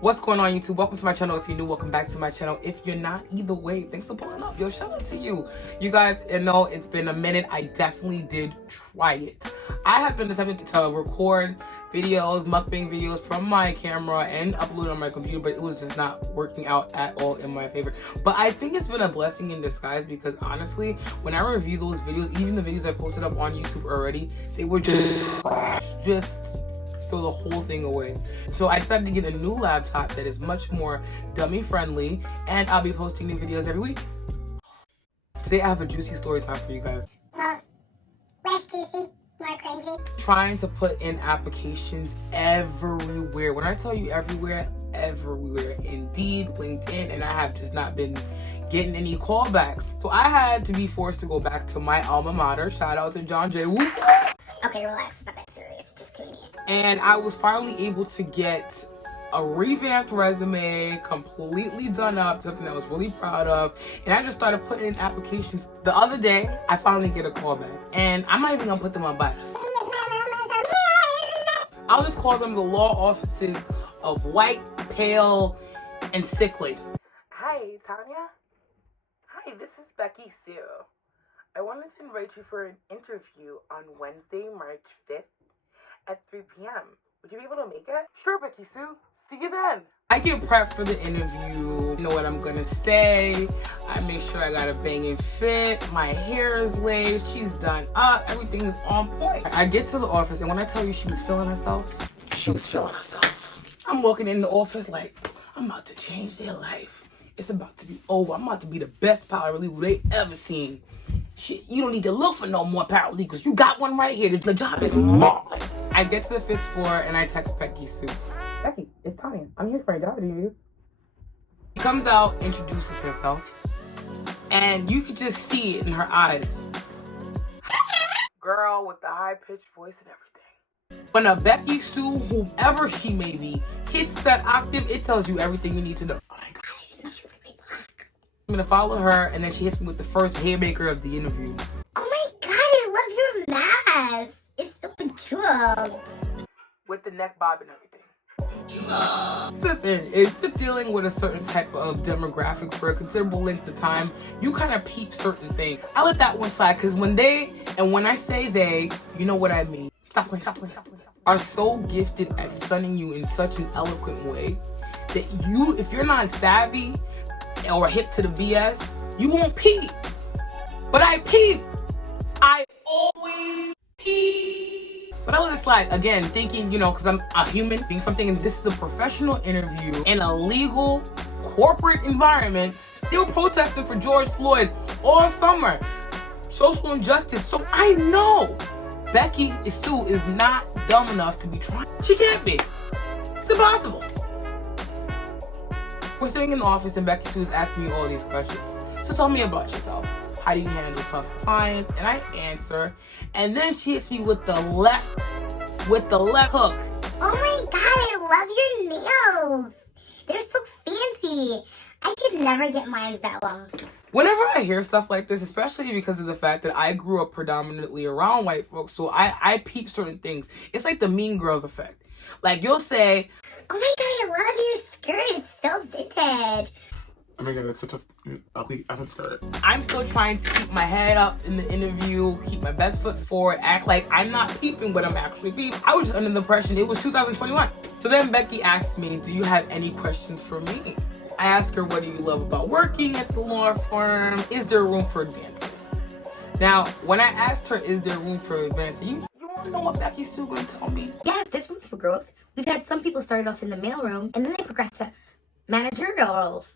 What's going on, YouTube? Welcome to my channel. If you're new, welcome back to my channel. If you're not, either way, thanks for pulling up. Yo, shout out to you. You guys, you know, it's been a minute. I definitely did try it. I have been attempting to record videos, mukbang videos from my camera and upload it on my computer, but it was just not working out at all in my favor. But I think it's been a blessing in disguise because honestly, when I review those videos, even the videos I posted up on YouTube already, they were just throw the whole thing away. So I decided to get a new laptop that is much more dummy friendly, and I'll be posting new videos every week. Today I have a juicy story time for you guys. Less juicy, more cringy. Trying to put in applications everywhere. When I tell you everywhere, everywhere. Indeed, LinkedIn, and I have just not been getting any callbacks. So I had to be forced to go back to my alma mater. Shout out to John J. Woo. Okay, relax. It's not that serious. Just kidding. And I was finally able to get a revamped resume, completely done up, something that I was really proud of. And I just started putting in applications. The other day, I finally get a call back. And I'm not even gonna put them on blast. I'll just call them the law offices of white, pale, and sickly. Hi, Tanya. Hi, this is Becky Sue. I wanted to invite you for an interview on Wednesday, March 5th at 3 p.m. Would you be able to make it? Sure, Becky Sue. See you then. I get prepped for the interview. Know what I'm gonna say. I make sure I got a banging fit. My hair is laid. She's done up. Everything is on point. I get to the office, and when I tell you she was feeling herself, she was feeling herself. I'm walking in the office like, I'm about to change their life. It's about to be over. I'm about to be the best paralegal they ever seen. Shit, you don't need to look for no more paralegals. You got one right here. The job is mine. I get to the 5th floor and I text Becky Sue. Becky, it's Tanya. I'm here for a job interview. She comes out, introduces herself, and you could just see it in her eyes. Girl with the high-pitched voice and everything. When a Becky Sue, whomever she may be, hits that octave, it tells you everything you need to know. I'm gonna follow her, and then she hits me with the first haymaker of the interview. Oh my god, I love your mask. It's so bejeweled. With the neck bob and everything. The thing is, if you're dealing with a certain type of demographic for a considerable length of time, you kind of peep certain things. I let that one slide, because when I say they, you know what I mean. Stop playing. Are so gifted at stunning you in such an eloquent way that if you're not savvy or hip to the BS, you won't peep. But I peep. I always peep. But I let it slide. Again, thinking, because I'm a human being something, and this is a professional interview in a legal corporate environment. They were protesting for George Floyd all summer. Social injustice. So I know Becky Sue is not dumb enough to be trying. She can't be. It's impossible. We're sitting in the office and Becky Sue is asking me all these questions. So tell me about yourself. How do you handle tough clients? And I answer. And then she hits me with the left hook. Oh my god, I love your nails. They're so fancy. I could never get mine that long. Whenever I hear stuff like this, especially because of the fact that I grew up predominantly around white folks, so I peep certain things. It's like the Mean Girls effect. Like you'll say, oh my god, I love your skirt. It's so vintage. Oh my god, that's such a ugly effing skirt. I'm still trying to keep my head up in the interview, keep my best foot forward, act like I'm not peeping what I'm actually peeping. I was just under the impression it was 2021. So then Becky asked me, do you have any questions for me? I asked her, what do you love about working at the law firm? Is there room for advancement? Now, when I asked her, is there room for advancement, you want to know what Becky Sue gonna tell me? Yeah, there's room for growth. We've had some people start off in the mailroom and then they progress to managerial roles.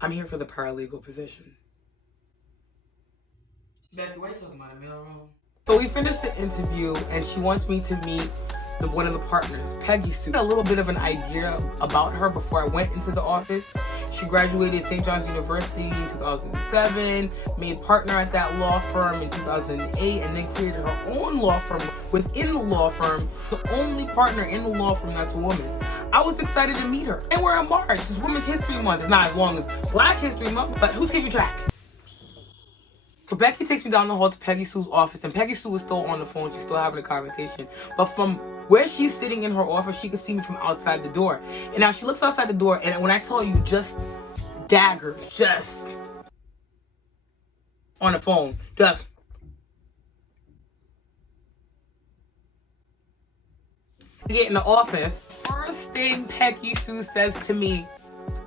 I'm here for the paralegal position. Becky, why are you talking about a mailroom? So we finished the interview and she wants me to meet one of the partners, Peggy Sue. A little bit of an idea about her before I went into the office. She graduated St. John's University in 2007, made partner at that law firm in 2008, and then created her own law firm within the law firm, the only partner in the law firm that's a woman. I was excited to meet her. And we're in March. It's Women's History Month. It's not as long as Black History Month, but who's keeping track? So Becky takes me down the hall to Peggy Sue's office, and Peggy Sue is still on the phone. She's still having a conversation. But from Where she's sitting in her office, she can see me from outside the door. And now she looks outside the door, and when I tell you, just daggers, just on the phone, just. Get in the office. First thing Peggy Sue says to me,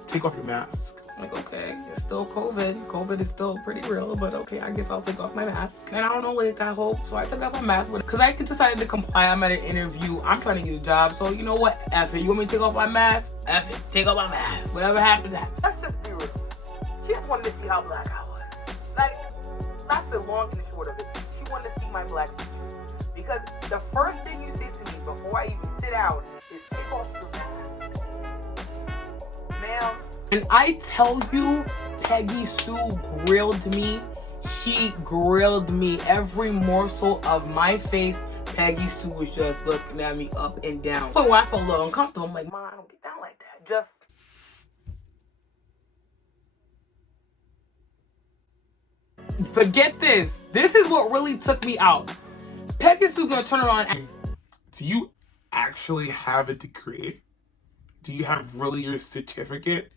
take off your mask. I'm like, okay, it's still COVID. COVID is still pretty real, but okay, I guess I'll take off my mask. And I don't know what I hope, so I took off my mask. Because I decided to comply. I'm at an interview. I'm trying to get a job, so you know what? F it. You want me to take off my mask? F it. Take off my mask. Whatever happens, happens. Let's just be real. She just wanted to see how black I was. Like, that's the long and the short of it. She wanted to see my black features. Because the first thing you say to me before I even sit down is take off your mask. Ma'am. And I tell you, Peggy Sue grilled me. She grilled me. Every morsel of my face, Peggy Sue was just looking at me up and down. But when I felt a little uncomfortable, I'm like, Ma, I don't get down like that. Just. Forget this. This is what really took me out. Peggy Sue gonna turn around and... Do you actually have a degree? Do you have really your certificate?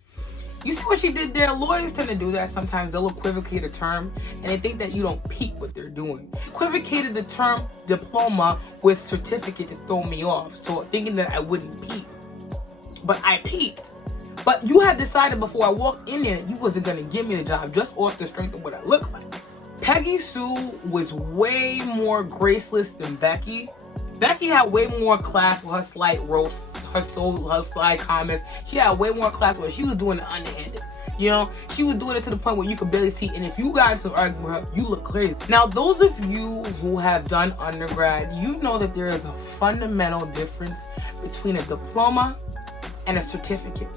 You see what she did there? Lawyers tend to do that sometimes. They'll equivocate a term and they think that you don't peep what they're doing. Equivocated the term diploma with certificate to throw me off. So thinking that I wouldn't peep. But I peeped. But you had decided before I walked in there you wasn't gonna give me the job just off the strength of what I look like. Peggy Sue was way more graceless than Becky. Becky had way more class with her slight roasts, her slight comments. She had way more class where she was doing it underhanded. You know, she was doing it to the point where you could barely see. And if you got to argue with her, you look crazy. Now, those of you who have done undergrad, you know that there is a fundamental difference between a diploma and a certificate.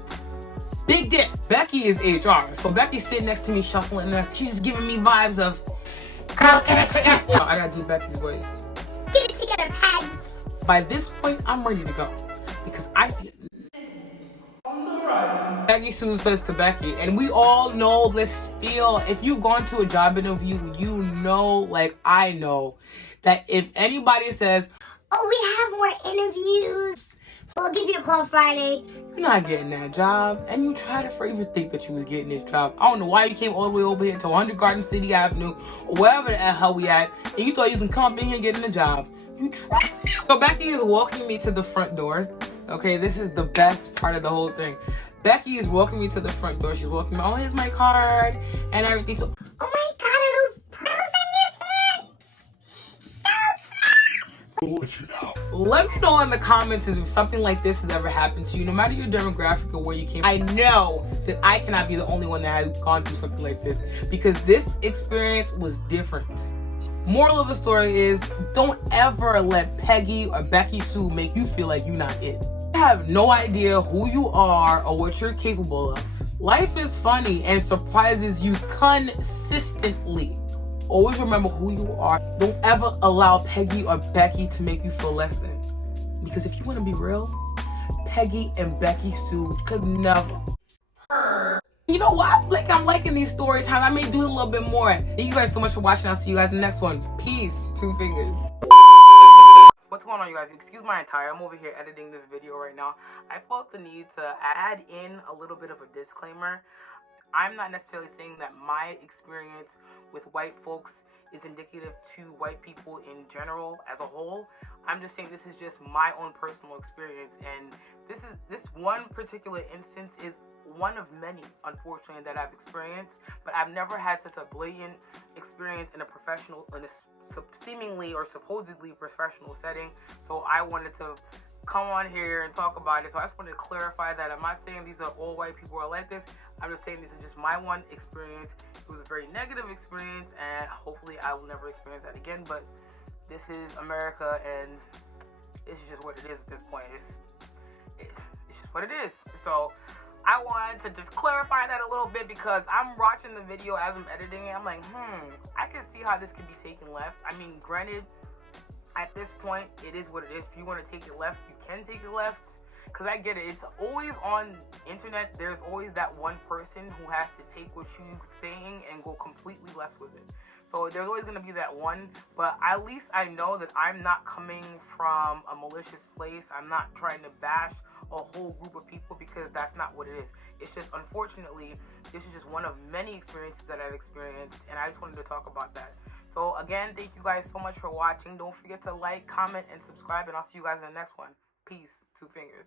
Big diff. Becky is HR. So Becky's sitting next to me shuffling and she's just giving me vibes of, girl, get it together. Oh, I gotta do Becky's voice. Get it together, Peg. By this point, I'm ready to go because I see it on the horizon. Peggy Sue says to Becky, and we all know this feel. If you've gone to a job interview, you know, like I know, that if anybody says, oh, we have more interviews, so I'll give you a call Friday. You're not getting that job, and you tried to even think that you was getting this job. I don't know why you came all the way over here to 100 Garden City Avenue, or wherever the hell we at, and you thought you can come up in here getting a job. You tried. So Becky is walking me to the front door. Okay, this is the best part of the whole thing. Becky is walking me to the front door. She's walking me, oh, here's my card, and everything. So, oh my God, are those pearls on your hands? So cute. Let me know in the comments if something like this has ever happened to you, no matter your demographic or where you came. I know that I cannot be the only one that has gone through something like this because this experience was different. Moral of the story is, don't ever let Peggy or Becky Sue make you feel like you're not it. You have no idea who you are or what you're capable of. Life is funny and surprises you consistently. Always remember who you are. Don't ever allow Peggy or Becky to make you feel less than. Because if you want to be real, Peggy and Becky Sue could never. You know what? I'm liking these story times. I may do a little bit more. Thank you guys so much for watching. I'll see you guys in the next one. Peace. 2 fingers. What's going on, you guys? Excuse my attire. I'm over here editing this video right now. I felt the need to add in a little bit of a disclaimer. I'm not necessarily saying that my experience with white folks is indicative to white people in general as a whole. I'm just saying this is just my own personal experience, and this one particular instance is one of many, unfortunately, that I've experienced, but I've never had such a blatant experience in a seemingly or supposedly professional setting. So I wanted to come on here and talk about it. So I just wanted to clarify that I'm not saying these are all white people are like this. I'm just saying this is just my one experience. It was a very negative experience, and hopefully I will never experience that again. But this is America, and it's just what it is at this point. It's just what it is. So I wanted to just clarify that a little bit because I'm watching the video as I'm editing it. I'm like, I can see how this could be taken left. I mean, granted, at this point, it is what it is. If you want to take it left, you can take it left. Because I get it. It's always on internet. There's always that one person who has to take what you're saying and go completely left with it. So there's always going to be that one, but at least I know that I'm not coming from a malicious place. I'm not trying to bash a whole group of people, because that's not what it is. It's just, unfortunately, this is just one of many experiences that I've experienced, and I just wanted to talk about that. So again, thank you guys so much for watching. Don't forget to like, comment, and subscribe, and I'll see you guys in the next one. Peace. 2 fingers.